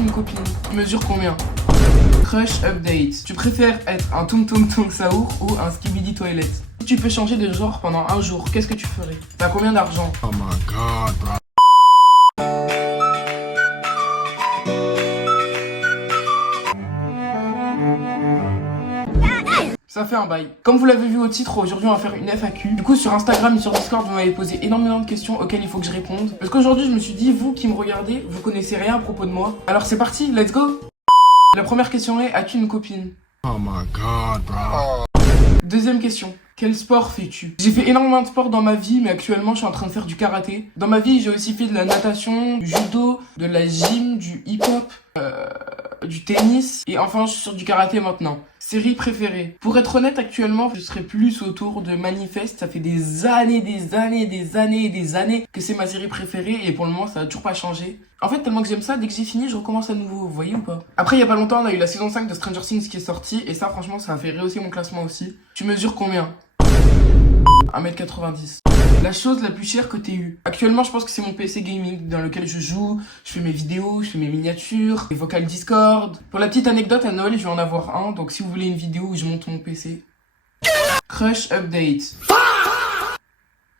As-tu une copine? Tu mesures combien? Crush update. Tu préfères être un Tung Tung Tung Saour ou un Skibidi Toilette? Si tu peux changer de genre pendant un jour, qu'est-ce que tu ferais? T'as combien d'argent? Oh my god, bro. Ça fait un bail. Comme vous l'avez vu au titre, aujourd'hui on va faire une FAQ. Du coup sur Instagram et sur Discord vous m'avez posé énormément de questions auxquelles il faut que je réponde. Parce qu'aujourd'hui je me suis dit, vous qui me regardez, vous connaissez rien à propos de moi. Alors c'est parti, let's go. La première question est, as-tu une copine? Oh my god, bro. Deuxième question, quel sport fais-tu? J'ai fait énormément de sport dans ma vie, mais actuellement je suis en train de faire du karaté. Dans ma vie j'ai aussi fait de la natation, du judo, de la gym, du hip-hop, du tennis. Et enfin je suis sur du karaté maintenant. Série préférée. Pour être honnête, actuellement, je serais plus autour de Manifest. Ça fait des années que c'est ma série préférée et pour le moment, ça a toujours pas changé. En fait, tellement que j'aime ça, dès que j'ai fini, je recommence à nouveau. Vous voyez ou pas? Après, il y a pas longtemps, on a eu la saison 5 de Stranger Things qui est sortie et ça, franchement, ça a fait rehausser mon classement aussi. Tu mesures combien? 1m90. La chose la plus chère que t'aies eue. Actuellement, je pense que c'est mon PC gaming dans lequel je joue, je fais mes vidéos, je fais mes miniatures, mes vocales Discord. Pour la petite anecdote, à Noël, je vais en avoir un, donc si vous voulez une vidéo où je monte mon PC. Crush update.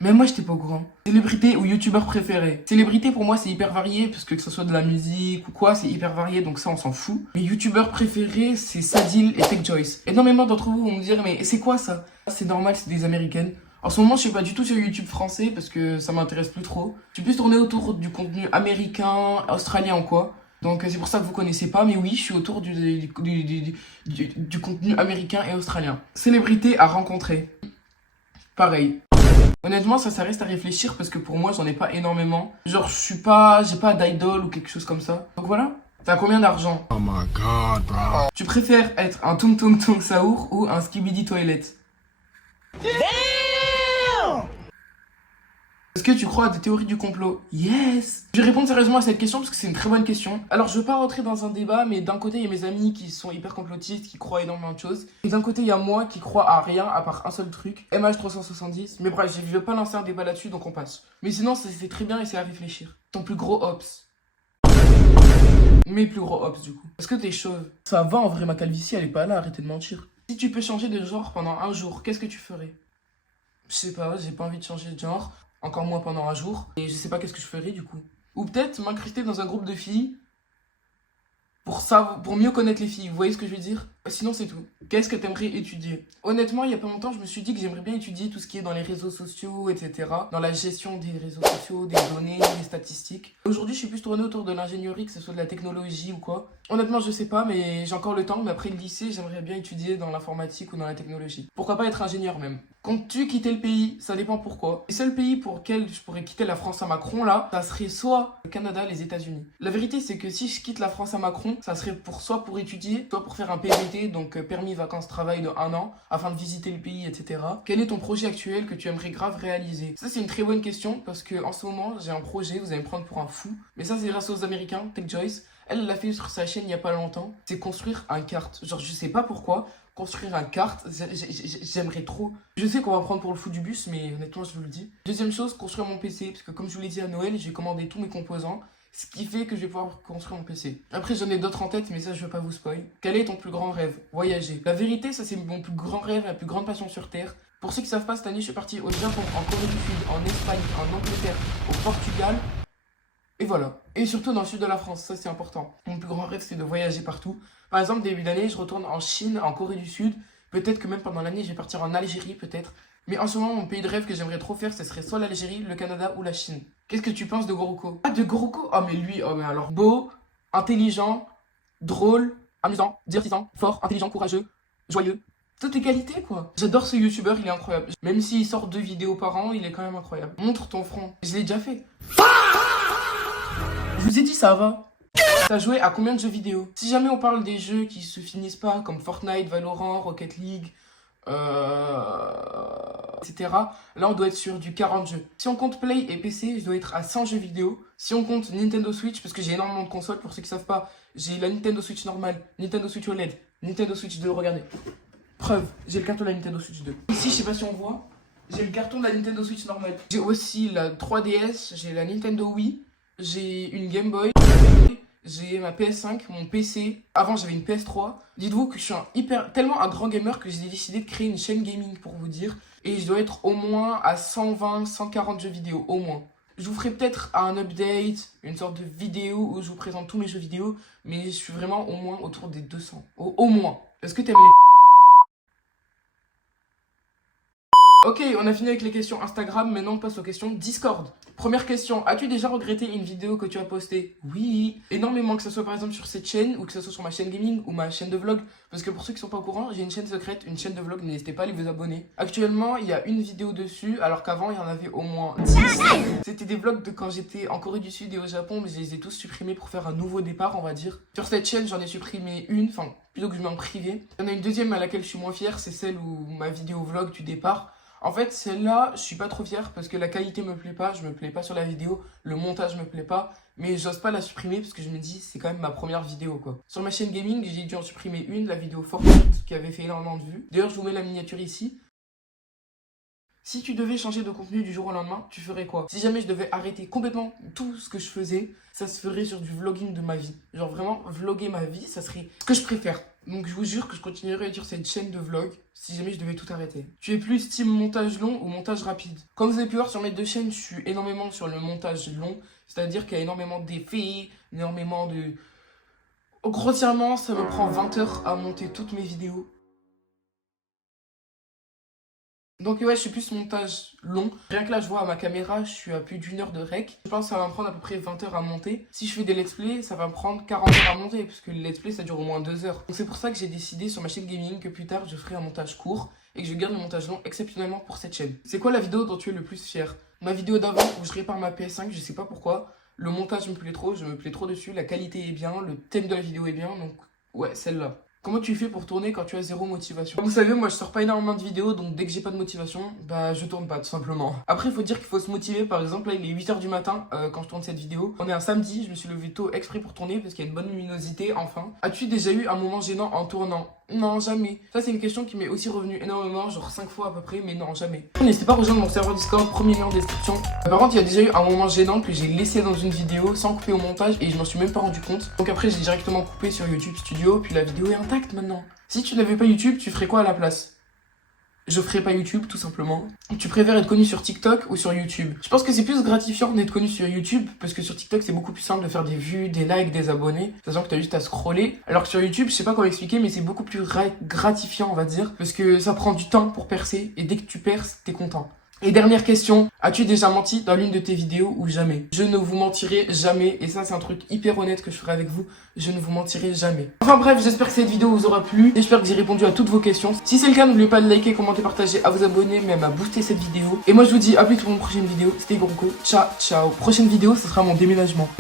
Mais moi, j'étais pas au courant. Célébrité ou youtubeur préféré. Célébrité, pour moi, c'est hyper varié, parce que ce soit de la musique ou quoi, c'est hyper varié, donc ça, on s'en fout. Mais youtubeur préféré, c'est Sadil et Tech Joyce. Énormément d'entre vous vont me dire, mais c'est quoi ça? C'est normal, c'est des américaines. En ce moment, je suis pas du tout sur YouTube français parce que ça m'intéresse plus trop. Je suis plus tourné autour du contenu américain, australien ou quoi. Donc c'est pour ça que vous connaissez pas, mais oui, je suis autour du contenu américain et australien. Célébrité à rencontrer. Pareil. Honnêtement, ça reste à réfléchir parce que pour moi, j'en ai pas énormément. Genre, j'ai pas d'idole ou quelque chose comme ça. Donc voilà. T'as combien d'argent? Oh my god, bro. Tu préfères être un Tung Tung Tung Saour ou un Skibidi Toilette? Est-ce que tu crois à des théories du complot? Yes! Je vais répondre sérieusement à cette question parce que c'est une très bonne question. Alors je veux pas rentrer dans un débat, mais d'un côté il y a mes amis qui sont hyper complotistes, qui croient énormément de choses. Et d'un côté il y a moi qui crois à rien à part un seul truc, MH370. Mais bref, je vais pas lancer un débat là-dessus donc on passe. Mais sinon c'est très bien et c'est à réfléchir. Ton plus gros ops. Mes plus gros ops du coup. Est-ce que t'es chauve? Ça va en vrai, ma calvitie elle est pas là, arrêtez de mentir. Si tu peux changer de genre pendant un jour, qu'est-ce que tu ferais? Je sais pas, j'ai pas envie de changer de genre. Encore moins pendant un jour. Et je sais pas qu'est-ce que je ferais du coup. Ou peut-être m'incruster dans un groupe de filles. Pour mieux connaître les filles. Vous voyez ce que je veux dire? Sinon c'est tout. Qu'est-ce que t'aimerais étudier? Honnêtement, il y a pas longtemps, je me suis dit que j'aimerais bien étudier tout ce qui est dans les réseaux sociaux, etc. Dans la gestion des réseaux sociaux, des données, des statistiques. Aujourd'hui, je suis plus tournée autour de l'ingénierie, que ce soit de la technologie ou quoi. Honnêtement, je sais pas, mais j'ai encore le temps. Mais après le lycée, j'aimerais bien étudier dans l'informatique ou dans la technologie. Pourquoi pas être ingénieur même? Comptes-tu quitter le pays? Ça dépend pourquoi. Le seul pays pour lequel je pourrais quitter la France à Macron, là, ça serait soit le Canada, les États-Unis. La vérité, c'est que si je quitte la France à Macron, ça serait soit pour étudier, soit pour faire un PVT, donc permis vacances-travail de 1 an, afin de visiter le pays, etc. Quel est ton projet actuel que tu aimerais grave réaliser? Ça, c'est une très bonne question, parce que en ce moment, j'ai un projet, vous allez me prendre pour un fou. Mais ça, c'est grâce aux Américains, Tech Joyce. Elle l'a fait sur sa chaîne il y a pas longtemps. C'est construire un kart. Genre, je sais pas pourquoi. Construire un kart, j'aimerais trop. Je sais qu'on va prendre pour le fou du bus, mais honnêtement, je vous le dis. Deuxième chose, construire mon PC. Parce que comme je vous l'ai dit à Noël, j'ai commandé tous mes composants. Ce qui fait que je vais pouvoir construire mon PC. Après, j'en ai d'autres en tête, mais ça, je veux pas vous spoil. Quel est ton plus grand rêve? Voyager. La vérité, ça, c'est mon plus grand rêve, la plus grande passion sur Terre. Pour ceux qui savent pas, cette année, je suis parti au Japon, en Corée du Sud, en Espagne, en Angleterre, au Portugal. Et voilà. Et surtout dans le sud de la France, ça c'est important. Mon plus grand rêve c'est de voyager partout. Par exemple, début d'année, je retourne en Chine, en Corée du Sud. Peut-être que même pendant l'année, je vais partir en Algérie, peut-être. Mais en ce moment, mon pays de rêve que j'aimerais trop faire, ce serait soit l'Algérie, le Canada ou la Chine. Qu'est-ce que tu penses de Goroko? Ah, de Goroko? Oh, mais lui, oh, mais alors, beau, intelligent, drôle, amusant, divertissant, fort, intelligent, courageux, joyeux. Toutes les qualités, quoi. J'adore ce youtubeur, il est incroyable. Même s'il sort 2 vidéos par an, il est quand même incroyable. Montre ton front. Je l'ai déjà fait. Je vous ai dit, ça va. T'as joué à combien de jeux vidéo? Si jamais on parle des jeux qui se finissent pas, comme Fortnite, Valorant, Rocket League, etc. Là, on doit être sur du 40 jeux. Si on compte Play et PC, je dois être à 100 jeux vidéo. Si on compte Nintendo Switch, parce que j'ai énormément de consoles, pour ceux qui savent pas, j'ai la Nintendo Switch normale, Nintendo Switch OLED, Nintendo Switch 2, regardez. Preuve, j'ai le carton de la Nintendo Switch 2. Ici, je sais pas si on voit, j'ai le carton de la Nintendo Switch normale. J'ai aussi la 3DS, j'ai la Nintendo Wii, j'ai une Game Boy, j'ai ma PS5, mon PC. Avant, j'avais une PS3. Dites-vous que je suis tellement un grand gamer que j'ai décidé de créer une chaîne gaming pour vous dire. Et je dois être au moins à 120, 140 jeux vidéo, au moins. Je vous ferai peut-être un update, une sorte de vidéo où je vous présente tous mes jeux vidéo. Mais je suis vraiment au moins autour des 200. Au moins. Est-ce que t'aimes les... Ok, on a fini avec les questions Instagram, maintenant on passe aux questions Discord. Première question, as-tu déjà regretté une vidéo que tu as postée? Oui, énormément, que ce soit par exemple sur cette chaîne, ou que ce soit sur ma chaîne gaming, ou ma chaîne de vlog. Parce que pour ceux qui sont pas au courant, j'ai une chaîne secrète, une chaîne de vlog, n'hésitez pas à aller vous abonner. Actuellement, il y a une vidéo dessus, alors qu'avant, il y en avait au moins 10. C'était des vlogs de quand j'étais en Corée du Sud et au Japon, mais je les ai tous supprimés pour faire un nouveau départ, on va dire. Sur cette chaîne, j'en ai supprimé une, enfin, plutôt que je mets en privé. Il y en a une deuxième à laquelle je suis moins fier, c'est celle où ma vidéo vlog du départ. En fait, celle-là, je suis pas trop fier parce que la qualité me plaît pas, je me plais pas sur la vidéo, le montage me plaît pas, mais j'ose pas la supprimer parce que je me dis c'est quand même ma première vidéo quoi. Sur ma chaîne gaming, j'ai dû en supprimer une, la vidéo Fortnite qui avait fait énormément de vues. D'ailleurs, je vous mets la miniature ici. Si tu devais changer de contenu du jour au lendemain, tu ferais quoi? Si jamais je devais arrêter complètement tout ce que je faisais, ça se ferait sur du vlogging de ma vie. Genre vraiment, vlogger ma vie, ça serait ce que je préfère. Donc je vous jure que je continuerai sur cette chaîne de vlog si jamais je devais tout arrêter. Tu es plus team montage long ou montage rapide? Comme vous avez pu voir sur mes deux chaînes, je suis énormément sur le montage long. C'est-à-dire qu'il y a énormément d'effets, énormément de... Grossièrement, ça me prend 20 heures à monter toutes mes vidéos. Donc ouais, je suis plus montage long. Rien que là, je vois à ma caméra, je suis à plus d'1 heure de rec. Je pense que ça va me prendre à peu près 20 heures à monter. Si je fais des let's play, ça va me prendre 40 heures à monter, parce que les let's play, ça dure au moins 2 heures. Donc c'est pour ça que j'ai décidé sur ma chaîne gaming que plus tard, je ferai un montage court et que je garde le montage long exceptionnellement pour cette chaîne. C'est quoi la vidéo dont tu es le plus fier? Ma vidéo d'avant où je répare ma PS5, je sais pas pourquoi. Le montage me plaît trop, je me plais trop dessus, la qualité est bien, le thème de la vidéo est bien, donc ouais, celle-là. Comment tu fais pour tourner quand tu as zéro motivation? Comme vous savez, moi je sors pas énormément de vidéos, donc dès que j'ai pas de motivation, bah je tourne pas tout simplement. Après il faut dire qu'il faut se motiver, par exemple là il est 8 h du matin quand je tourne cette vidéo. On est un samedi, je me suis levé tôt exprès pour tourner parce qu'il y a une bonne luminosité enfin. As-tu déjà eu un moment gênant en tournant? Non, jamais. Ça c'est une question qui m'est aussi revenue énormément, genre 5 fois à peu près, mais non, jamais. N'hésitez pas à rejoindre mon serveur Discord, premier lien en description. Par contre, il y a déjà eu un moment gênant que j'ai laissé dans une vidéo sans couper au montage et je m'en suis même pas rendu compte. Donc après, j'ai directement coupé sur YouTube Studio, puis la vidéo est intacte maintenant. Si tu n'avais pas YouTube, tu ferais quoi à la place? Je ferais pas YouTube, tout simplement. Tu préfères être connu sur TikTok ou sur YouTube? Je pense que c'est plus gratifiant d'être connu sur YouTube, parce que sur TikTok, c'est beaucoup plus simple de faire des vues, des likes, des abonnés, sachant que t'as juste à scroller. Alors que sur YouTube, je sais pas comment expliquer, mais c'est beaucoup plus gratifiant, on va dire, parce que ça prend du temps pour percer, et dès que tu perces, t'es content. Et dernière question, as-tu déjà menti dans l'une de tes vidéos ou jamais? Je ne vous mentirai jamais, et ça c'est un truc hyper honnête que je ferai avec vous, je ne vous mentirai jamais. Enfin bref, j'espère que cette vidéo vous aura plu, j'espère que j'ai répondu à toutes vos questions. Si c'est le cas, n'oubliez pas de liker, commenter, partager, à vous abonner, même à booster cette vidéo. Et moi je vous dis à plus pour une prochaine vidéo, c'était Gronko, ciao ciao. Prochaine vidéo, ce sera mon déménagement.